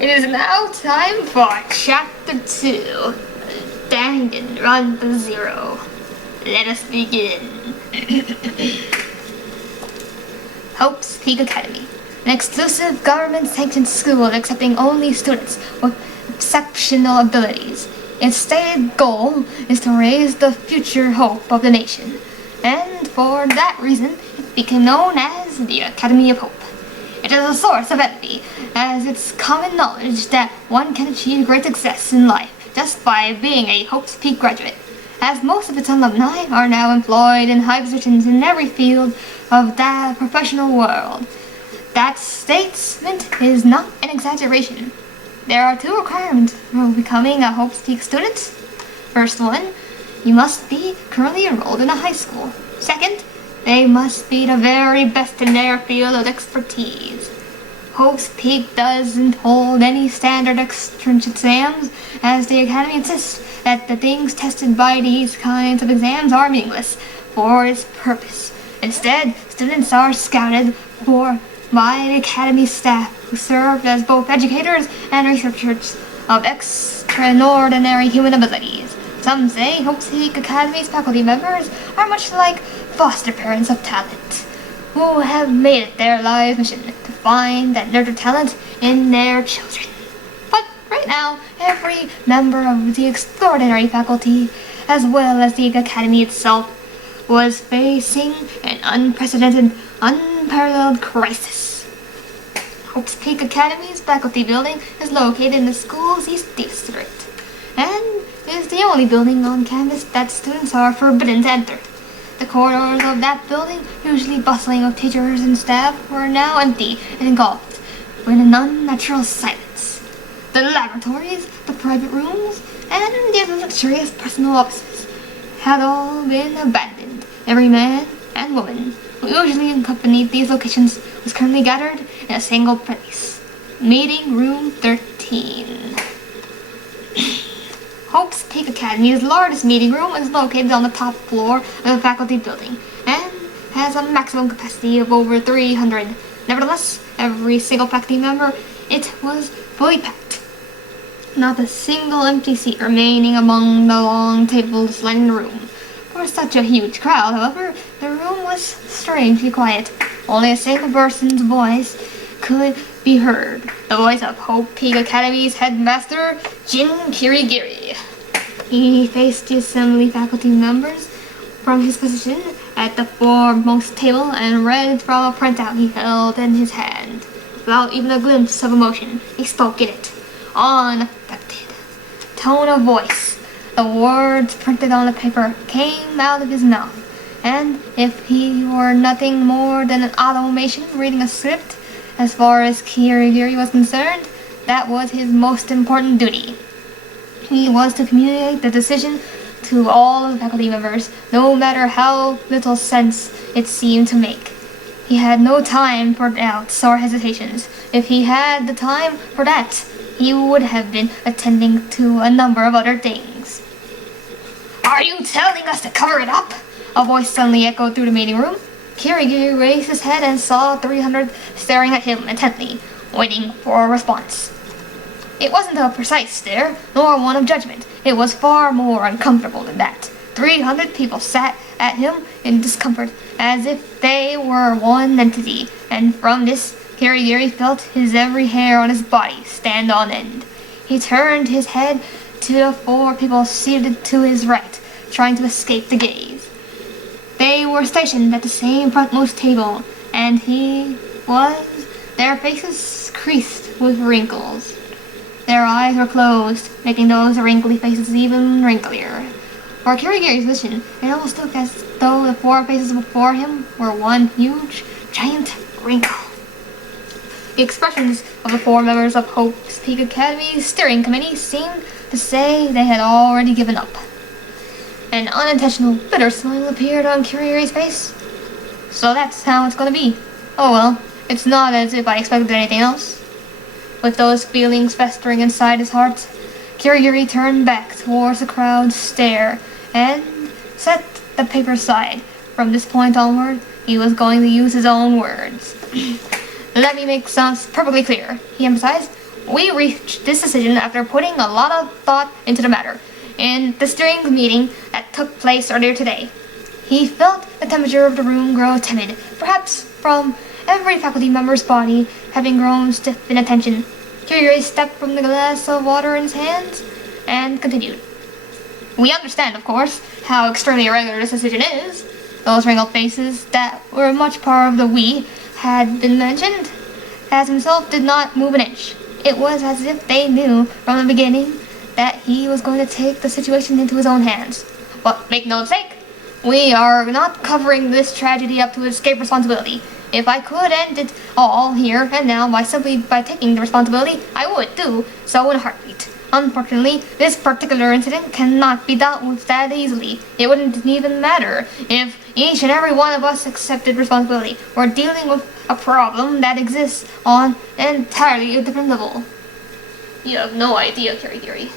It is now time for Chapter 2, Danganronpa 0. Let us begin. Hope's Peak Academy, an exclusive government-sanctioned school accepting only students with exceptional abilities. Its stated goal is to raise the future hope of the nation, and for that reason, it became known as the Academy of Hope. It is a source of envy, as it's common knowledge that one can achieve great success in life just by being a Hope's Peak graduate, as most of its alumni are now employed in high positions in every field of the professional world. That statement is not an exaggeration. There are 2 requirements for becoming a Hope's Peak student. First one, you must be currently enrolled in a high school. Second, they must be the very best in their field of expertise. Hope's Peak doesn't hold any standard entrance exams, as the Academy insists that the things tested by these kinds of exams are meaningless for its purpose. Instead, students are scouted for by the Academy staff, who serve as both educators and researchers of extraordinary human abilities. Some say Hope's Peak Academy's faculty members are much like foster parents of talent, who have made it their life mission to find and nurture talent in their children. But right now, every member of the extraordinary faculty, as well as the Academy itself, was facing an unprecedented, unparalleled crisis. Hope's Peak Academy's faculty building is located in the school's East District, and is the only building on campus that students are forbidden to enter. The corridors of that building, usually bustling with teachers and staff, were now empty and engulfed in an unnatural silence. The laboratories, the private rooms, and the luxurious personal offices had all been abandoned. Every man and woman who usually accompanied these locations was currently gathered in a single place. Meeting Room 13. Hope's Peak Academy's largest meeting room is located on the top floor of the faculty building and has a maximum capacity of over 300. Nevertheless, every single faculty member, it was fully packed. Not a single empty seat remaining among the long tables lining the room. For such a huge crowd, however, the room was strangely quiet. Only a single person's voice could be heard, the voice of Hope Peak Academy's headmaster, Jin Kirigiri. He faced the assembly faculty members from his position at the foremost table and read from a printout he held in his hand. Without even a glimpse of emotion, he spoke in it, unaffected tone of voice. The words printed on the paper came out of his mouth, and if he were nothing more than an automation reading a script, as far as Kirigiri was concerned, that was his most important duty. He was to communicate the decision to all of the faculty members, no matter how little sense it seemed to make. He had no time for doubts or hesitations. If he had the time for that, he would have been attending to a number of other things. "Are you telling us to cover it up?" a voice suddenly echoed through the meeting room. Kirigiri raised his head and saw 300 staring at him intently, waiting for a response. It wasn't a precise stare, nor one of judgment. It was far more uncomfortable than that. 300 people sat at him in discomfort, as if they were one entity, and from this, Kirigiri felt his every hair on his body stand on end. He turned his head to the 4 people seated to his right, trying to escape the gaze. They were stationed at the same frontmost table, and their faces creased with wrinkles. Their eyes were closed, making those wrinkly faces even wrinklier. For Kirigiri's vision, it almost looked as though the 4 faces before him were one huge, giant wrinkle. The expressions of the 4 members of Hope's Peak Academy's steering committee seemed to say they had already given up. An unintentional, bitter smile appeared on Kirigiri's face. "So that's how it's gonna be. Oh well, it's not as if I expected anything else." With those feelings festering inside his heart, Kirigiri turned back towards the crowd's stare and set the paper aside. From this point onward, he was going to use his own words. "Let me make something perfectly clear," he emphasized. We reached this decision after putting a lot of thought into the matter in the steering meeting that took place earlier today. He felt the temperature of the room grow timid, perhaps from every faculty member's body having grown stiff in attention. Kirigiri stepped from the glass of water in his hands and continued. We understand, of course, how extremely irregular this decision is. Those wrinkled faces that were much part of the we had been mentioned, as himself did not move an inch. It was as if they knew from the beginning that he was going to take the situation into his own hands. But make no mistake, we are not covering this tragedy up to escape responsibility. If I could end it all here and now by taking the responsibility, I would do so in a heartbeat. Unfortunately, this particular incident cannot be dealt with that easily. It wouldn't even matter if each and every one of us accepted responsibility. We're dealing with a problem that exists on an entirely different level. You have no idea, Kirigiri.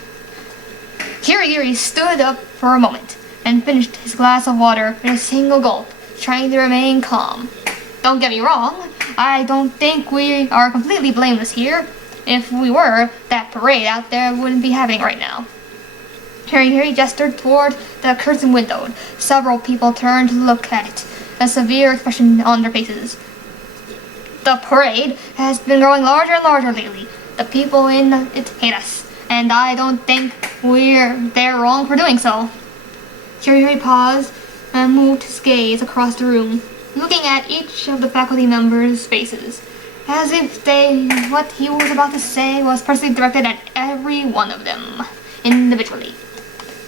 Kirigiri stood up for a moment and finished his glass of water in a single gulp, trying to remain calm. Don't get me wrong, I don't think we are completely blameless here. If we were, that parade out there wouldn't be happening right now. Kirigiri gestured toward the curtain window. Several people turned to look at it, a severe expression on their faces. The parade has been growing larger and larger lately. The people in it hate us, and I don't think they're wrong for doing so. Kirigiri paused and moved his gaze across the room, looking at each of the faculty members' faces, as if what he was about to say was personally directed at every one of them, individually.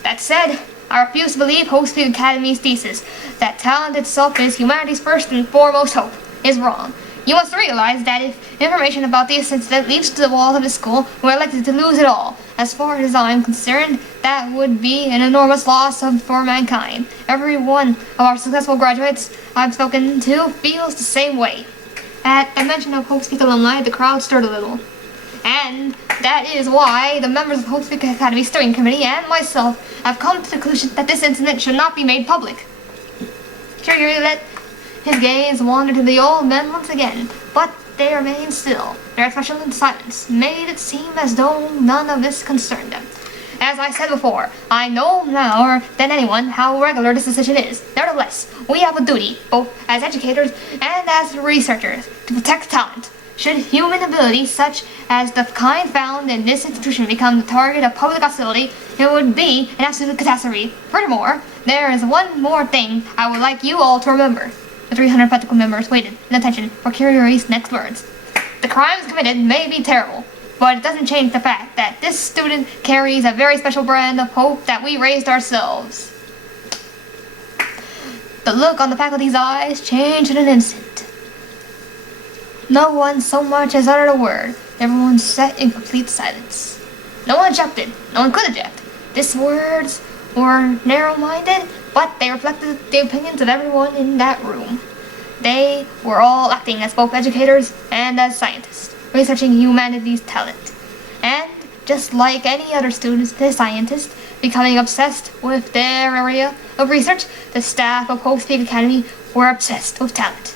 That said, I refuse to believe Hope's Peak Academy's thesis that talent itself is humanity's first and foremost hope is wrong. You must realize that if information about this incident leaks to the walls of the school, we're likely to lose it all. As far as I'm concerned, that would be an enormous loss for mankind. Every one of our successful graduates I've spoken to feels the same way. At the mention of Hope's Peak alumni, the crowd stirred a little. And that is why the members of Hope's Peak Academy Steering Committee and myself have come to the conclusion that this incident should not be made public. Kirigiri let his gaze wander to the old men once again, but they remained still. Their expression in silence made it seem as though none of this concerned them. As I said before, I know more than anyone how irregular this decision is. Nevertheless, we have a duty, both as educators and as researchers, to protect talent. Should human ability such as the kind found in this institution become the target of public hostility, it would be an absolute catastrophe. Furthermore, there is one more thing I would like you all to remember. The 300 faculty members waited in attention for Kirigiri's next words. The crimes committed may be terrible, but it doesn't change the fact that this student carries a very special brand of hope that we raised ourselves. The look on the faculty's eyes changed in an instant. No one so much as uttered a word. Everyone sat in complete silence. No one objected. No one could object. These words were narrow-minded, but they reflected the opinions of everyone in that room. They were all acting as both educators and as scientists, researching humanity's talent. And just like any other student, the scientist, becoming obsessed with their area of research, the staff of Hope's Peak Academy were obsessed with talent.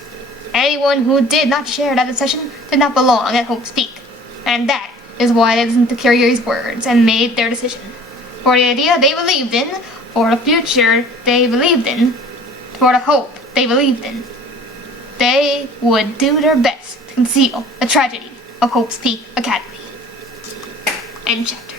Anyone who did not share that obsession did not belong at Hope's Peak. And that is why they listened to Kirigiri's words and made their decision. For the idea they believed in, for the future they believed in, for the hope they believed in, they would do their best to conceal the tragedy of Hope's Peak Academy. End chapter.